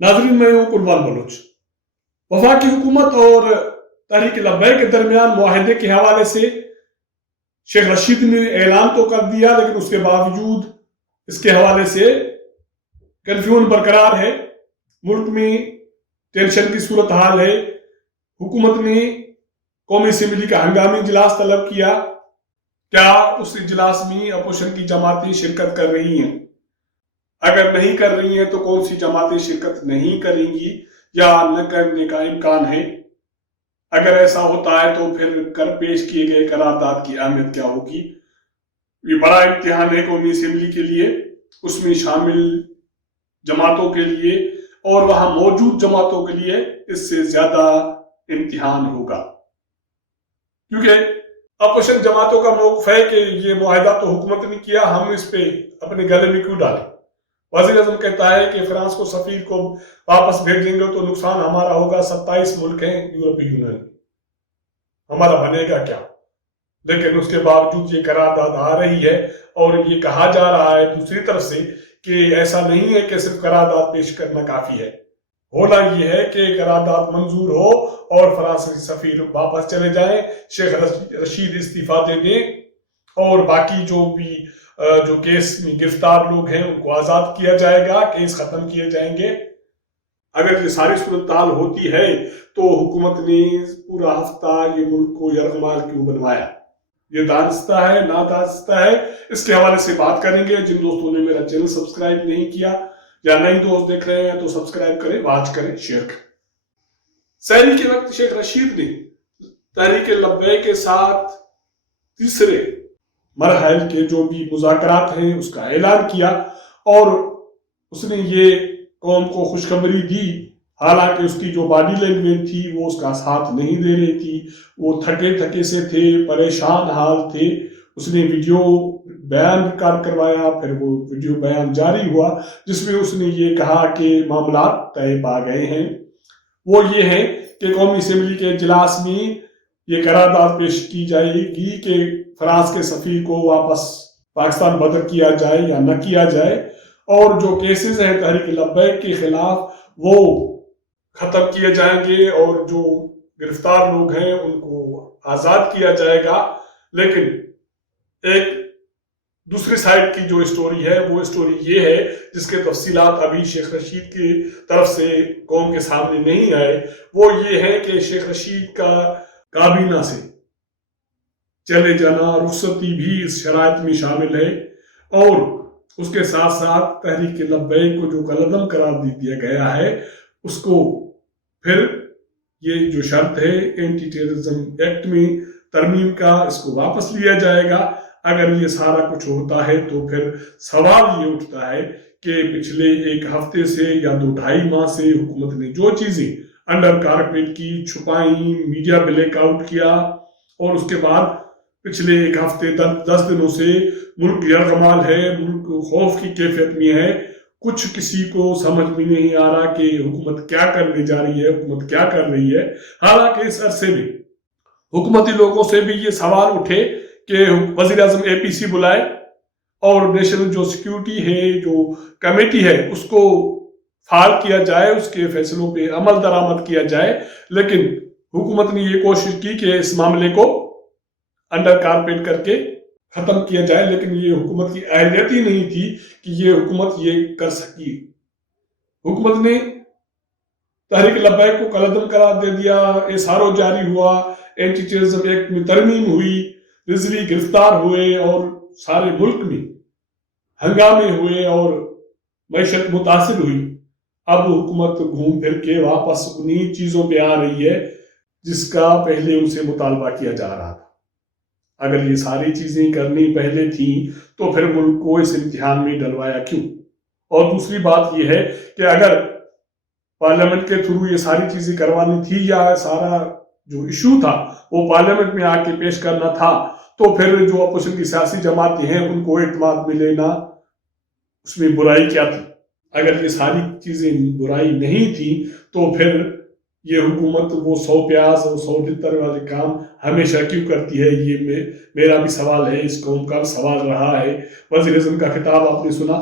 नाजरीन, मैं हूँ कुर्बान बलोच। वफाकी हुकूमत और तहरीक लब्बैक के दरमियान मुआहदे के हवाले से शेख रशीद ने ऐलान तो कर दिया, लेकिन उसके बावजूद इसके हवाले से कन्फ्यूजन बरकरार है। मुल्क में टेंशन की सूरत हाल है। हुकूमत ने कौमी असम्बली का हंगामी इजलास तलब किया। क्या उस इजलास में अपोजिशन की जमातें शिरकत कर रही हैं? अगर नहीं कर रही हैं तो कौन सी जमातें शिरकत नहीं करेंगी या न करने का इम्कान है? अगर ऐसा होता है तो फिर कर पेश किए गए करारदाद की अहमियत क्या होगी? ये बड़ा इम्तिहान है कौमी असम्बली के लिए, उसमें शामिल जमातों के लिए और वहां मौजूद जमातों के लिए इससे ज्यादा इम्तिहान होगा, क्योंकि अपोजिशन जमातों का मौक़िफ़ है कि ये मुआहदा तो हुकूमत ने किया, हम इस पे अपने गले में क्यों डालें। वज़ीर आज़म कहता है कि फ्रांस को सफीर को वापस भेजेंगे तो नुकसान हमारा होगा। 27 मुल्क हैं यूरोपीय यूनियन, हमारा बनेगा क्या? लेकिन उसके बावजूद ये करारदाद आ रही है और ये कहा जा रहा है दूसरी तरफ से कि ऐसा नहीं है कि सिर्फ करारदाद पेश करना काफी है। होना ये है कि करारदाद मंजूर हो और फ्रांसीसी सफीर वापस चले जाएं, शेख रशीद इस्तीफा दे दें और बाकी जो केस में गिरफ्तार लोग हैं उनको आजाद किया जाएगा, केस खत्म किए जाएंगे। अगर ये सारी सूरत हाल होती है तो हुकूमत ने पूरा हफ्ता ये मुल्क को यरगमाल क्यों बनवाया? ये दानिस्ता है, ना दानिस्ता है? इसके हवाले से बात करेंगे। जिन दोस्तों ने मेरा चैनल सब्सक्राइब नहीं किया या नए दोस्त देख रहे हैं तो सब्सक्राइब करें, वॉच करें, शेयर करें। सहरी के वक्त शेख रशीद ने तहरीक लब्बैक के साथ तीसरे मरहल के जो भी मुज़ाकरात हैं उसका ऐलान किया और उसने ये कौम को खुशखबरी दी। हालांकि उसकी जो बॉडी लैंग्वेज थी वो उसका साथ नहीं दे रही थी, वो थके थके से थे, परेशान हाल थे। उसने वीडियो बयान रिकॉर्ड करवाया, फिर वो वीडियो बयान जारी हुआ जिसमें उसने ये कहा कि मामला तय पा गए हैं। वो ये है कि कौमी असम्बली के इजलास में ये करारदाद पेश की जाएगी कि फ्रांस के सफीर को वापस पाकिस्तान बदर किया जाए या न किया जाए, और जो केसेस हैं तहरीक लब्बैक के खिलाफ वो खत्म किए जाएंगे और जो गिरफ्तार लोग हैं उनको आजाद किया जाएगा। लेकिन एक दूसरी साइड की जो स्टोरी है वो स्टोरी ये है जिसके तफसीलात अभी शेख रशीद की तरफ से कौम के सामने नहीं आए। वो ये है कि शेख रशीद का काबीना से चले जाना, रुखसती भी इस शराइत में शामिल है और उसके साथ साथ तहरीक लब्बैक को जो कलअदम करार दे दिया गया है उसको फिर ये जो शर्त है एंटी टेररिज्म एक्ट में तरमीम का, इसको वापस लिया जाएगा। अगर ये सारा कुछ होता है तो फिर सवाल ये उठता है कि पिछले एक हफ्ते से या 2-2.5 माह से हुकूमत ने जो चीजें अंडर कारपेट की, छुपाई, मीडिया ब्लैकआउट किया और उसके बाद पिछले एक हफ्ते 10 दिनों से मुल्क यरगमाल है, मुल्क खौफ की कैफियत में है। कुछ किसी को समझ में नहीं आ रहा कि हुकूमत क्या करने जा रही है, हुकूमत क्या कर रही है। हालांकि इस अरसे में हुकूमती लोगों से भी ये सवाल उठे कि वजीर आजम APC बुलाए और नेशनल जो सिक्योरिटी है, जो कमेटी है, उसको फाल किया जाए, उसके फैसलों पे अमल दरामद किया जाए। लेकिन हुकूमत ने ये कोशिश की कि इस मामले को अंडर कारपेट करके खत्म किया जाए, लेकिन ये हुकूमत की अहलियत ही नहीं थी कि ये हुकूमत ये कर सकी। हुकूमत ने तहरीक लब्बैक को कलअदम करार दे दिया, SRO जारी हुआ, एंटी टेररिज्म एक्ट में तरमीम हुई, रिजवी गिरफ्तार हुए और सारे मुल्क में हंगामे हुए और मैशत मुतासिर हुई। अब हुकूमत घूम फिर के वापस उन्हीं चीजों पे आ रही है जिसका पहले उसे मुतालबा किया जा रहा था। अगर ये सारी चीजें करनी पहले थी तो फिर मुल्क को इस इम्तिहान में डलवाया क्यों? और दूसरी बात यह है कि अगर पार्लियामेंट के थ्रू ये सारी चीजें करवानी थी या सारा जो इशू था वो पार्लियामेंट में आके पेश करना था, तो फिर जो अपोजिशन की सियासी जमातें हैं उनको एतमाद मिले ना, उसमें बुराई क्या थी? अगर ये सारी चीजें बुराई नहीं थी तो फिर ये हुकूमत वो 100 प्याज और 100 लितर वाले काम हमेशा क्यों करती है? ये मेरा भी सवाल है, इस कौम का सवाल रहा है। वज़ीर आज़म का खिताब आपने सुना,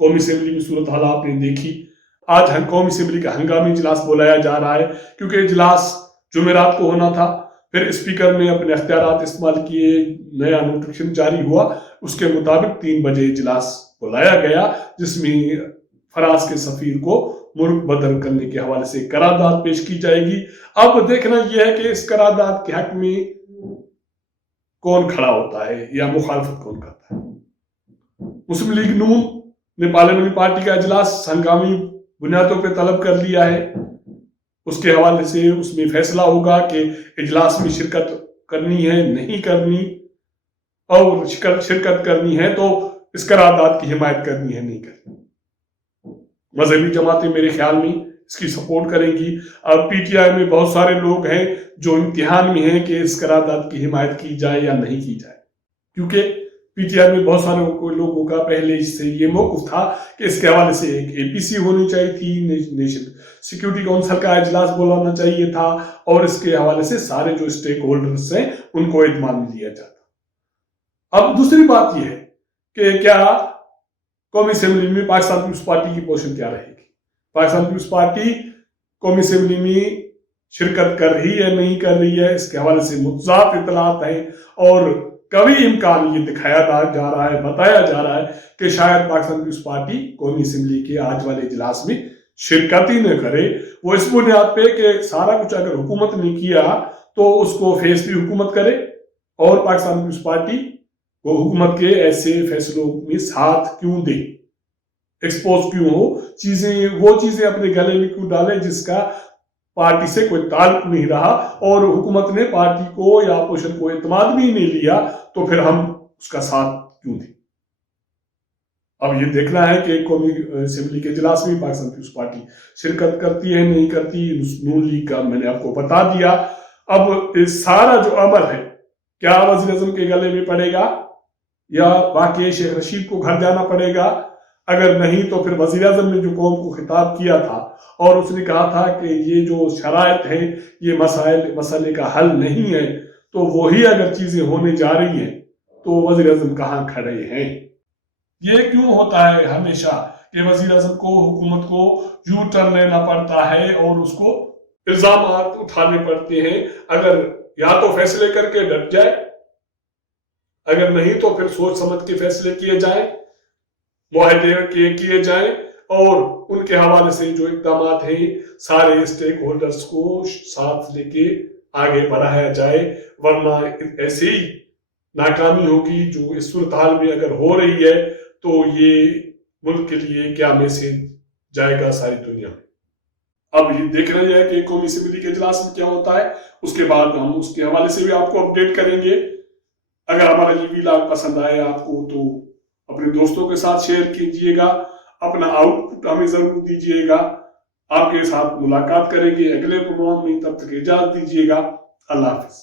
कौमी असेंबली में सूरत हाल आपने देखी آج قومی اسمبلی کا ہنگامی اجلاس بلایا جا رہا ہے کیونکہ اجلاس جمعرات کو ہونا تھا. پھر اسپیکر نے اپنے اختیارات استعمال کیے, نیا نوٹیفکیشن جاری ہوا, اس کے مطابق 3 بجے اجلاس بلایا گیا جس میں فرانس کے سفیر کو ملک بدر کرنے کے حوالے سے قرارداد پیش کی جائے گی. اب دیکھنا یہ ہے کہ اس قرارداد کے حق میں کون کھڑا ہوتا ہے یا مخالفت کون کرتا ہے. مسلم لیگ نون نے پارلیمنٹری پارٹی کا اجلاس ہنگامی بنیادوں پہ طلب کر لیا ہے. اس کے حوالے سے اس میں فیصلہ ہوگا کہ اجلاس میں شرکت کرنی ہے نہیں کرنی, اور شرکت کرنی ہے تو اس قرارداد کی حمایت کرنی ہے نہیں کرنی. مذہبی جماعتیں میرے خیال میں اس کی سپورٹ کریں گی. اب پی ٹی آئی میں بہت سارے لوگ ہیں جو امتحان میں ہیں کہ اس قرارداد کی حمایت کی جائے یا نہیں کی جائے, کیونکہ پی ٹی آئی میں بہت سارے لوگوں کا پہلے سے یہ موقف تھا کہ اس کے حوالے سے ایک اے پی سی ہونی چاہیے تھی, نیشنل سیکیورٹی کونسل کا اجلاس بلانا چاہیے تھا, اور اس کے حوالے سے سارے جو اسٹیک ہولڈرز ہیں ان کو اعتماد میں لیا جاتا. اب دوسری بات یہ ہے کہ کیا قومی اسمبلی میں پاکستان پیپلز پارٹی کی پوزیشن کیا رہے گی. پاکستان پیپلز پارٹی قومی اسمبلی میں شرکت کر رہی ہے نہیں کر رہی ہے, اس کے حوالے سے متضاد اطلاعات ہیں, اور کبھی امکان یہ دکھایا جا رہا ہے, بتایا جا رہا ہے کہ شاید پاکستان پیپلز پارٹی قومی اسمبلی کے آج والے اجلاس میں شرکت ہی نہ کرے. وہ اس بنیاد پہ کہ سارا کچھ اگر حکومت نے کیا تو اس کو فیس بھی حکومت کرے, اور پاکستان پیپلز پارٹی وہ حکومت کے ایسے فیصلوں میں ساتھ کیوں دے, ایکسپوز کیوں ہو, وہ چیزیں اپنے گلے میں کیوں ڈالے جس کا پارٹی سے کوئی تعلق نہیں رہا, اور حکومت نے پارٹی کو یا اپوزیشن کو اعتماد بھی نہیں لیا, تو پھر ہم اس کا ساتھ کیوں دیں. اب یہ دیکھنا ہے کہ قومی اسمبلی کے اجلاس میں پاکستان پیپلز پارٹی شرکت کرتی ہے نہیں کرتی. نون لیگ کا میں نے آپ کو بتا دیا. اب سارا جو عمل ہے کیا وزیر اعظم کے گلے میں پڑے گا یا واقعی شیخ رشید کو گھر جانا پڑے گا؟ اگر نہیں تو پھر وزیر اعظم نے جو قوم کو خطاب کیا تھا اور اس نے کہا تھا کہ یہ جو شرائط ہیں یہ مسئلے کا حل نہیں ہے, تو وہی اگر چیزیں ہونے جا رہی ہیں تو وزیر اعظم کہاں کھڑے ہیں؟ یہ کیوں ہوتا ہے ہمیشہ کہ وزیر اعظم کو حکومت کو یو ٹرن لینا پڑتا ہے اور اس کو الزامات اٹھانے پڑتے ہیں؟ اگر یا تو فیصلے کر کے ڈٹ جائے, اگر نہیں تو پھر سوچ سمجھ کے فیصلے کیے جائیں, معاہدے کیے جائیں, اور ان کے حوالے سے جو اقدامات ہیں سارے اسٹیک ہولڈرز کو ساتھ لے کے آگے بڑھایا جائے. ورنہ ایسے ہی ناکامی ہوگی جو اس صورتحال میں اگر ہو رہی ہے تو یہ ملک کے لیے کیا میسج جائے گا ساری دنیا میں. اب یہ دیکھ رہے ہیں کہ قومی اسمبلی کے اجلاس میں کیا ہوتا ہے, اس کے بعد ہم اس کے حوالے سے بھی آپ کو اپڈیٹ کریں گے. اگر ہمارا یہ ویلاگ پسند آئے آپ کو تو اپنے دوستوں کے ساتھ شیئر کیجئے گا, اپنا آؤٹ پٹ ہمیں ضرور دیجئے گا. آپ کے ساتھ ملاقات کریں گے اگلے پروگرام میں, تب تک اجازت دیجئے گا. اللہ حافظ.